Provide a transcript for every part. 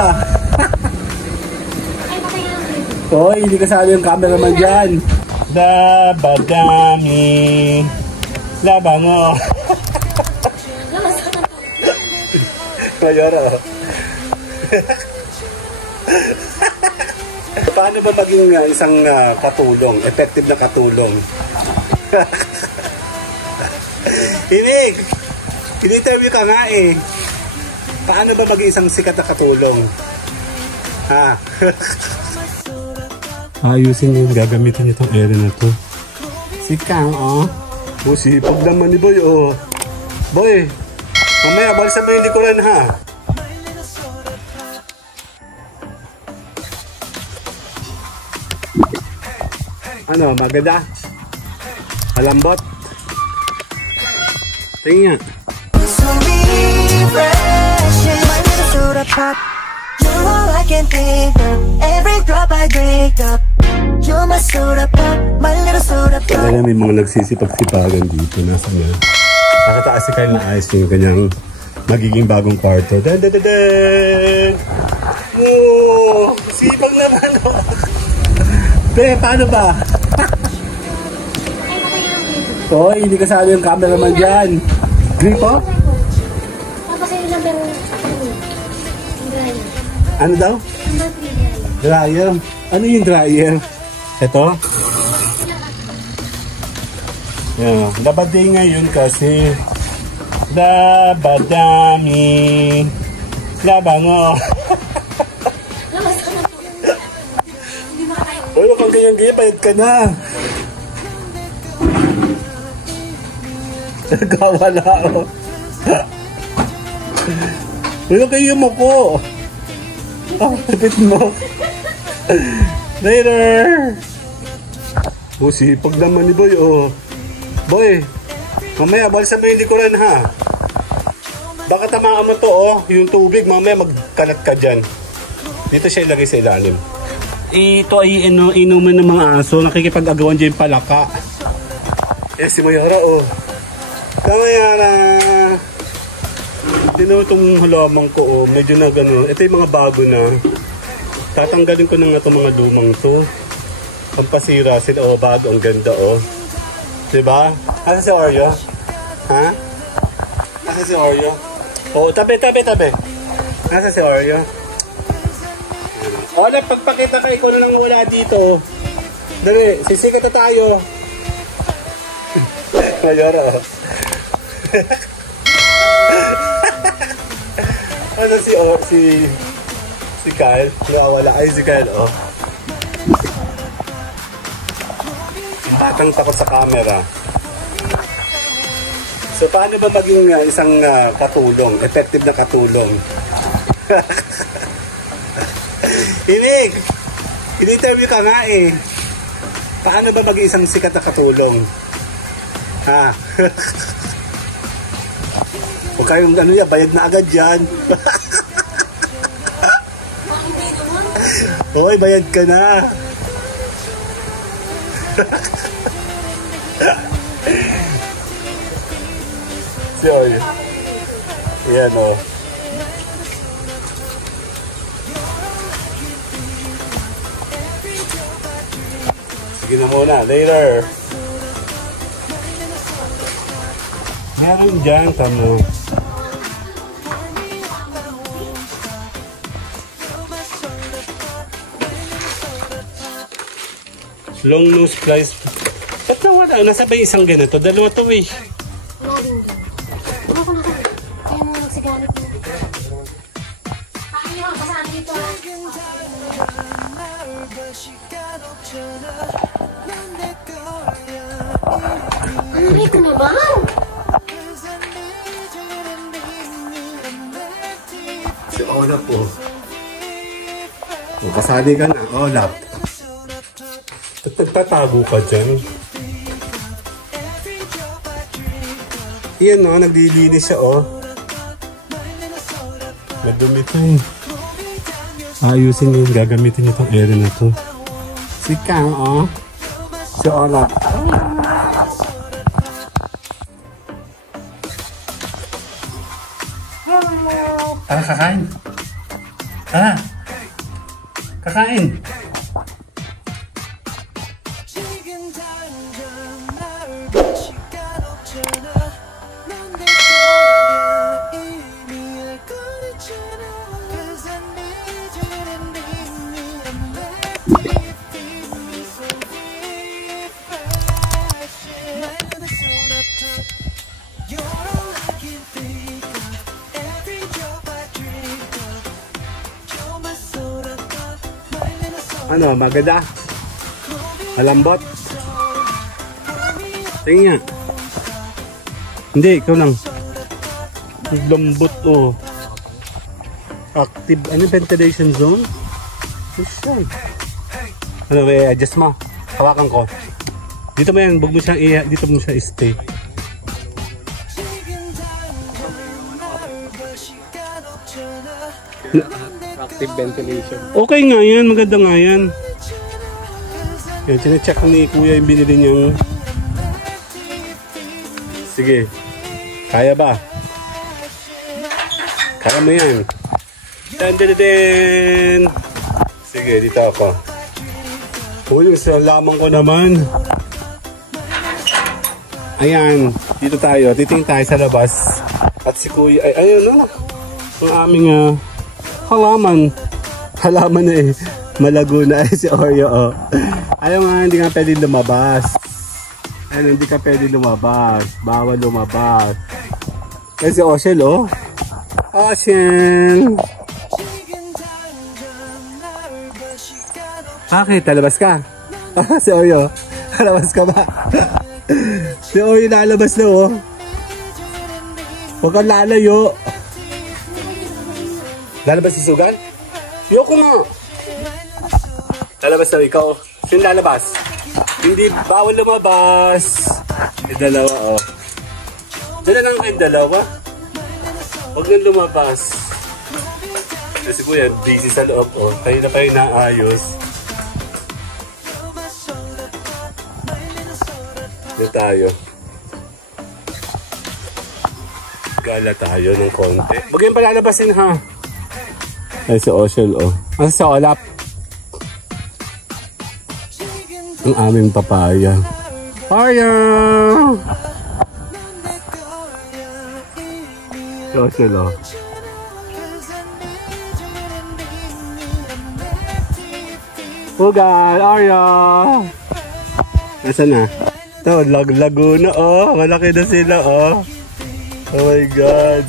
ba? Hoy, hindi kasali yung cameraman dyan. Dabadami. Labango. Mayora. Paano ba maging isang katulong? Effective na katulong? Inig! In-interview ka nga eh. Paano ba maging isang sikat na katulong? Ha? Ayusin yung gagamitin itong area na to. Si Kang, oh. O, sipag naman ni Boy, oh. Boy, mamaya, balisan mo yung likuran, ha? Ano, maganda? Malambot? Tingnan. Talaga may mga nagsisipag-sipagan dito. Nasa nga. Nakataas si Kyle na ayos yung kanyang magiging bagong kwarto. Dan! Oh, sipag naman, oh. Be, paano ba? Hoy, hindi kasali yung cameraman dyan. Gripo? Tapos yung number 3. Ano daw? Dryer. Ano yung dryer? Ito? Yeah. Dabaday ngayon kasi dabadami. Labango. Uy, wag kang ganyan-ganyan. Bayad ka na. Nagkawala ako. Uy, wag kayo mo ko. Ah, tipid mo. Later. Oh, sipag naman ni Boy, oh. Boy, mamaya, balisan mo yung likuran, ha? Baka tamaan mo to, oh. Yung tubig, mamaya magkalat ka dyan. Dito siya ilagay sa ilalim. Ito ay inuman ng mga aso. Nakikipag-agawan dyan yung palaka. Eh, si Mayara, oh. Kamayara. Tino itong halamang ko, oh. Medyo na gano'n. Ito yung mga bago na. Tatanggalin ko na nga itong mga lumang to. Ang pasira sila, oh. Bago, ang ganda, oh. Diba? Asa si Oreo? Ha? Asa si Oreo? Oh, tabi. Asa si Oreo? O, pagpakita ka, ikaw na lang wala dito. Dali, sisikat na tayo. Mayora. Ano si Kyle? Nawawala. Ay, si Kyle, oh. Batang takot sa camera. So, paano ba maging isang katulong? Effective na katulong? Inig! In-interview ka nga eh. Paano ba maging isang sikat na katulong? Ha? Huwag kayong bayad na agad dyan. Hoy, bayad ka na. So, yan, oh. Sige na muna, later. Meron dyan, tamo. Long nose flies. Ba't nawala? Nasa ba yung isang ganito? Dalawa to eh. Kaya mo nagsiganit mo. Ayaw, kasama dito. Ang rito naman. Si Olaf po. Kasali ka na, Olaf. Nagtatago ka dyan. Yan, oh, naglilinis siya, oh. Madumi ito eh. Ayusin yung gagamitin itong area na to. Si Kang, oh. Si Olaf. Kakain. Ah! Kakain! Ano, maganda? Malambot? Tingin nga. Hindi, ikaw lang. Lambot, oh. Active, ano, ventilation zone? Ano, ano, may adjust mo. Hawakan ko. Dito mo yan, huwag mo siya, dito mo siya stay. Active ventilation. Okay nga yan, maganda nga yan. Yan, chinecheck ni kuya yung binili niyang. Sige. Kaya ba? Kaya mo yan. Dandadadin! Sige, dito ako. Yung sa lamang ko naman. Ayan, dito tayo. Titingin tayo sa labas. At si kuya, ay, ayun na. Ang aming halaman. Halaman na eh. Malago na eh si Oreo. Oh. Ayaw nga, hindi nga pwede lumabas. Ayun, hindi ka pwede lumabas. Bawal lumabas. Ay si Oshel, oh. Oshel! Bakit? Lalabas ka? Si Oreo. Lalabas ka ba? Si Oreo lalabas na, oh. Huwag kang lalayo. Lalabas si Sugan? Yoko nga. Lalabas na ikaw. Sino lalabas? Hindi, bawal lumabas. Yung dalawa, oh. Diyan na lang kayong dalawa. Huwag nang lumabas. Kasi kuya, busy sa loob, oh. Kayo na kayo naayos. Dito tayo. Gala tayo ng konti. Huwag yung palalabasin, ha? Ay, si Oshel, oh. Asa sa Olap? Ang aming papaya. Papaya! Si Oshel, oh. Pugal, Arya! Nasaan na? Ito, Laguna, oh. Malaki na sila, oh. Oh my God.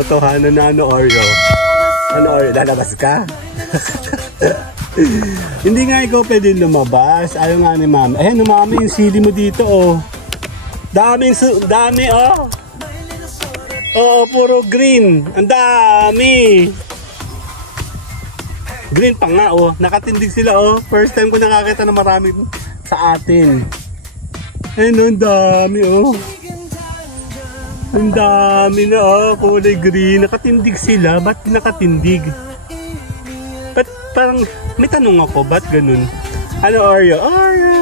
Totohanan na ano, Oreo. Ano, Oreo? Lalabas ka? Hindi nga ikaw pwede lumabas. Ayaw nga ni Mami. Ayan, Mami, yung sili mo dito, oh. Dami, oh. Oo, puro green. Ang dami. Green pa nga, oh. Nakatindig sila, oh. First time ko nakakita na marami sa atin. Ayun, ang dami, oh. Ang dami na, oh. Kulay green. Nakatindig sila. Ba't nakatindig? Ba't parang, may tanong ako, ba't ganun? Ano, Oreo? Oreo!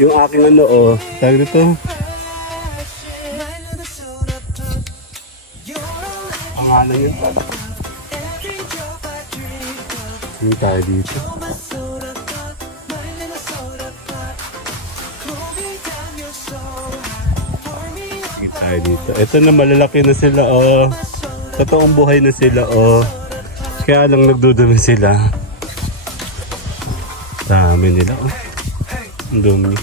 Yung aking ano, oh. Tawag nito. Pangalan yun. Hindi tayo dito. Hindi tayo dito. Ito na, malalaki na sila, oh. Totoong buhay na sila, oh. Kaya lang nagdudumi sila. Dami nila, oh. Ang dumi.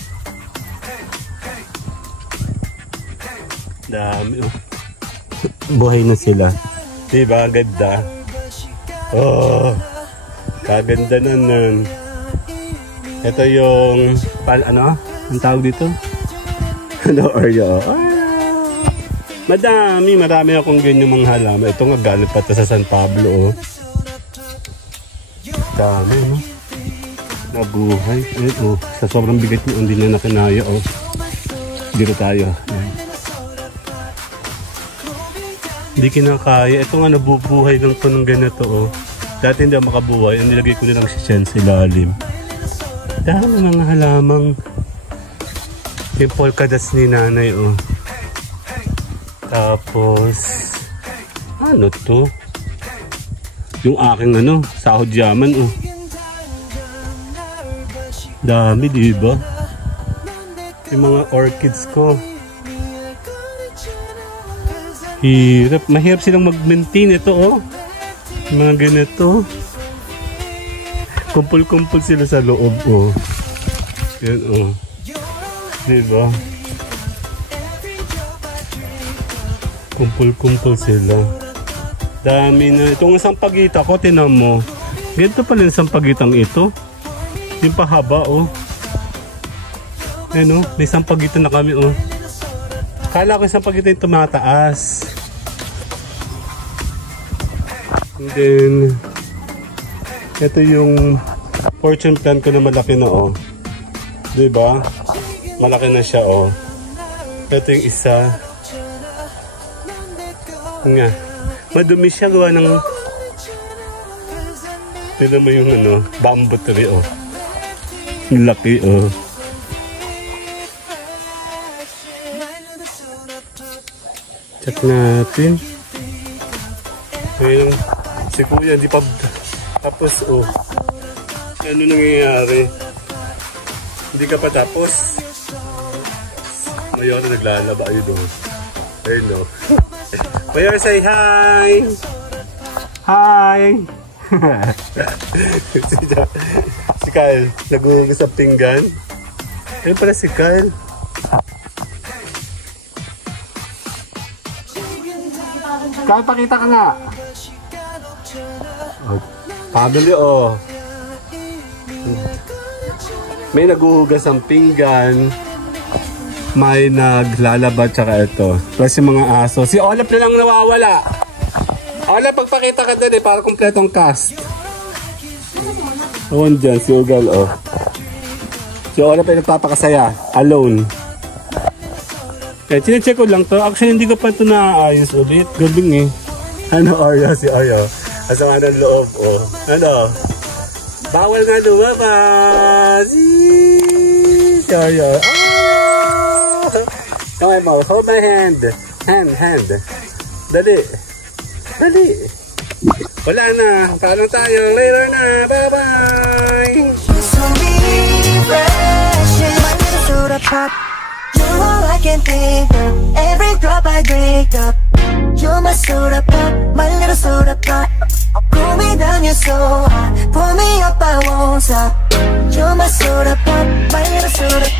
Dami, oh. Buhay na sila. Diba? Ang ganda. Oh. Kaganda nun. Ito yung ano? Ang tawag dito? Ano, Oreo? Marami akong ganyan mga halaman. Ito nga galing pa sa San Pablo, oh. Dami, no? Nabuhay. Oh, sa sobrang bigat niyo, hindi na nakinaya, oh. Dito tayo. Ayan. Hindi kinakaya. Ito nga, nabubuhay lang ito ng ganito, oh. Dati hindi ako makabuhay. Ang nilagay ko nilang si Chen sa ilalim. Dami mga halamang yung polkadas ni nanay, oh. Tapos ano to? Yung aking ano, sahod yaman, oh. Dami, di ba? Yung mga orchids ko. Hirap. Mahirap silang mag-maintain ito, oh. Yung mga ganito. Kumpul-kumpul sila sa loob, oh. Yan, oh. Di ba? Kumpul-kumpul sila. Dami na. Itong sampagita ko, tinan mo. Ganito pala yung sampagitang ito. Yung pahaba, oh. Ayan, oh. May sampagita na kami, oh. Kala ko yung sampagita yung tumataas. And then, ito yung fortune plant ko na malaki na, oh. Diba? Malaki na siya, oh. Ito yung isa. Nga. Madumi siya, gawa ng... Tignan mo yung ano, bamboo tree, oh. Laki, oh. Check natin. Ngayon, si Kuya, di pa tapos, oh. Ano nangyayari? Hindi ka pa tapos. Mayor naglalaba, ayun, oh. Ayun, oh. Mayor, say hi! Hi! Si Kyle, naghuhugas sa pinggan. Ayun pala si Kyle. Kyle, pakita ka nga. Oh, pabili, oh. May naghuhugas ang pinggan. May naglalaba, tsaka ito. Plus yung mga aso. Si Olaf na lang nawawala. Olaf, pagpakita ka doon, para kumpletong cast. Awan dyan, si Ugal, oh. Si Olaf ay nagpapakasaya. Alone. Kaya chinecheck ko lang to. Actually, hindi ko pa ito naaayos ulit. Galing, eh. Ano, Oreo? Si Oreo. Asama ng loob, oh. Ano? Bawal nga lumabas. Si Oreo. Come on, Mo. Hold my hand. Hand. Dali. Wala na. Paalam tayo. Later na. Bye-bye. So refreshing. My little soda pop. You're all I can think of. Every drop I drink up. You're my soda pop. My little soda pop. Cool me down, you're so hot. Pull me up, I won't stop. You're my soda pop. My little soda pop.